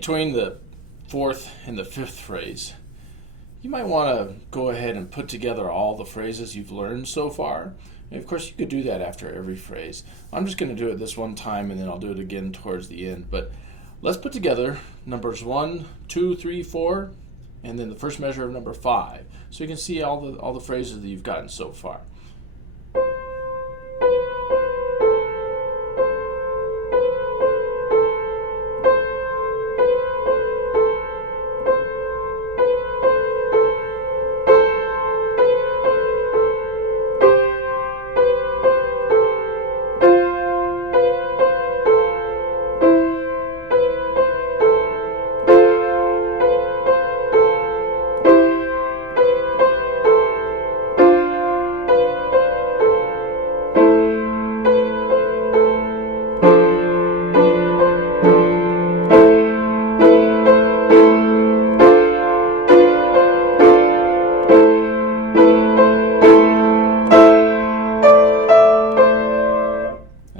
between the fourth and the fifth phrase, you might want to go ahead and put together all the phrases you've learned so far. And of course, you could do that after every phrase. I'm just going to do it this one time, and then I'll do it again towards the end. But let's put together numbers 1, 2, 3, 4, and then the first measure of number 5, so you can see all the phrases that you've gotten so far.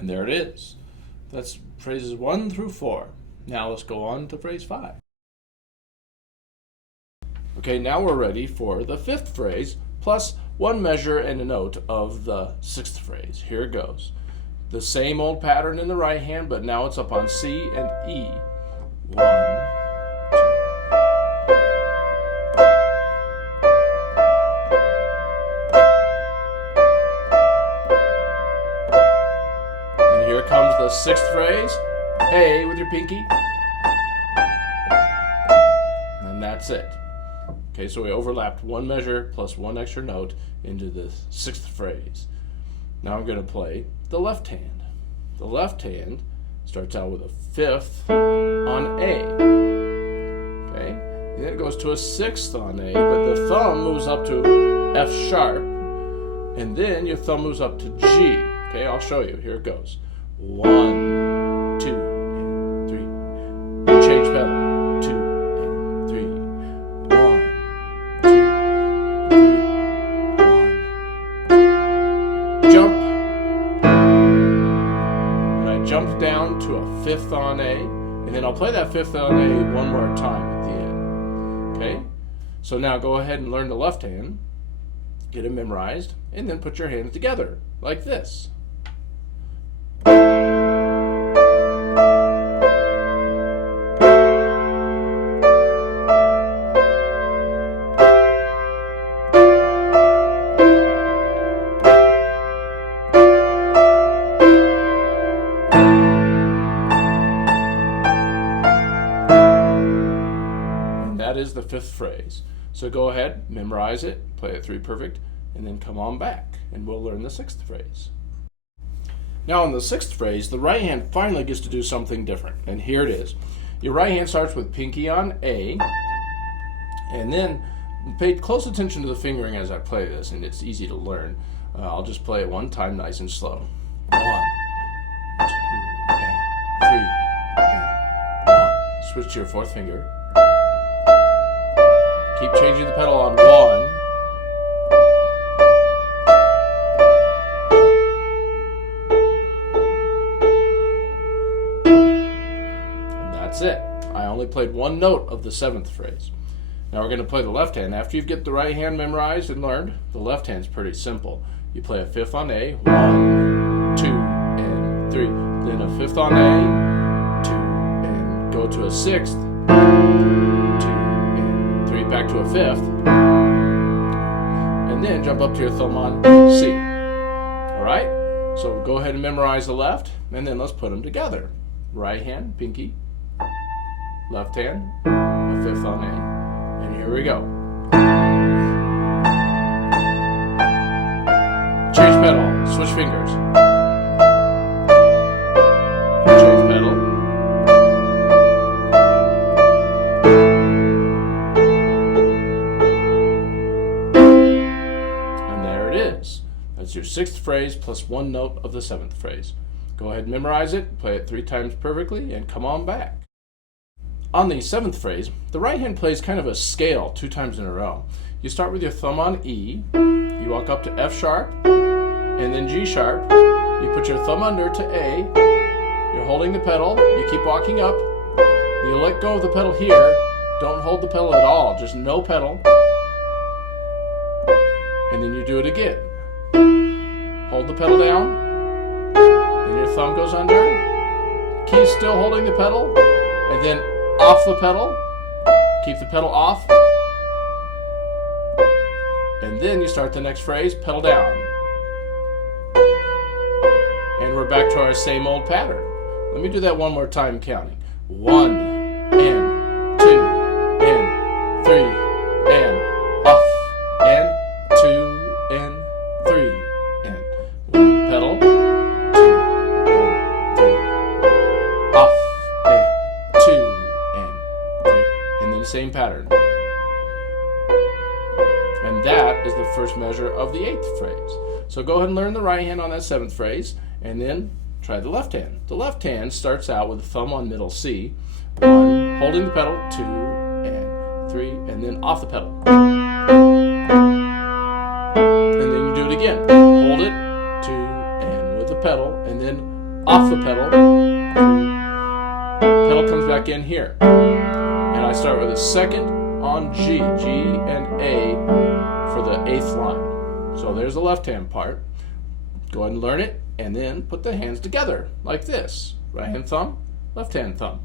There it is. That's phrases 1 through 4. Now let's go on to phrase 5. Okay, now we're ready for the fifth phrase, plus one measure and a note of the sixth phrase. Here it goes. The same old pattern in the right hand, but now it's up on C and E. 1, here comes the sixth phrase, A with your pinky, and that's it. Okay, so we overlapped one measure plus one extra note into the sixth phrase. Now I'm going to play the left hand. The left hand starts out with a fifth on A. Okay, and then it goes to a sixth on A, but the thumb moves up to F sharp, and then your thumb moves up to G. Okay, I'll show you. Here it goes. 1, 2, and 3. Change pedal. 2 and 3. 1, 2, 3. 1. Jump. And I jump down to a fifth on A, and then I'll play that fifth on A one more time at the end. Okay? So now go ahead and learn the left hand, get it memorized, and then put your hands together like this. That is the fifth phrase. So go ahead, memorize it, play it 3 perfect, and then come on back, and we'll learn the sixth phrase. Now in the sixth phrase, the right hand finally gets to do something different, and here it is. Your right hand starts with pinky on A, and then pay close attention to the fingering as I play this, and it's easy to learn. I'll just play it one time nice and slow. 1, 2, and 3, and 1. Switch to your fourth finger. Keep changing the pedal on 1. And that's it. I only played one note of the seventh phrase. Now we're going to play the left hand. After you get the right hand memorized and learned, the left hand's pretty simple. You play a fifth on A, 1, 2, and 3. Then a fifth on A, 2, and go to a sixth, 2, back to a fifth, and then jump up to your thumb on C. Alright? So go ahead and memorize the left, and then let's put them together. Right hand, pinky, left hand, a fifth on A, and here we go. Change pedal, switch fingers. Change pedal. That's your sixth phrase plus one note of the seventh phrase. Go ahead and memorize it, play it 3 times perfectly, and come on back. On the seventh phrase, the right hand plays kind of a scale 2 times in a row. You start with your thumb on E, you walk up to F sharp, and then G sharp. You put your thumb under to A, you're holding the pedal, you keep walking up, You let go of the pedal here. Don't hold the pedal at all. Just no pedal. And then you do it again. Hold the pedal down. And your thumb goes under. Key still holding the pedal. And then off the pedal. Keep the pedal off. And then you start the next phrase, pedal down. And we're back to our same old pattern. Let me do that one more time counting. 1 and 2 and 3 and off and 2 and 3 and 1 pedal, 2 and 3 off and 2 and 3, and then same pattern. And that is the first measure of the 8th phrase. So go ahead and learn the right hand on that 7th phrase, and then try the left hand. The left hand starts out with the thumb on middle C, 1, holding the pedal, 2 and 3, and then off the pedal. And then you do it again. Hold it, 2, and with the pedal, and then off the pedal, 2. Pedal comes back in here. And I start with a 2nd on G, G and A for the 8th line. So there's the left hand part. Go ahead and learn it, and then put the hands together like this. Right hand thumb, left hand thumb.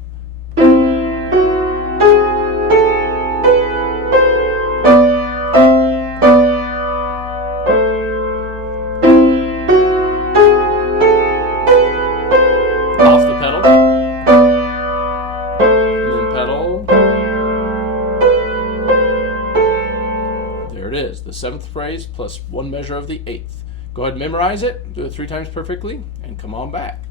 Off the pedal, and then pedal. There it is, the 7th phrase plus 1 measure of the 8th. Go ahead and memorize it, do it 3 times perfectly, and come on back.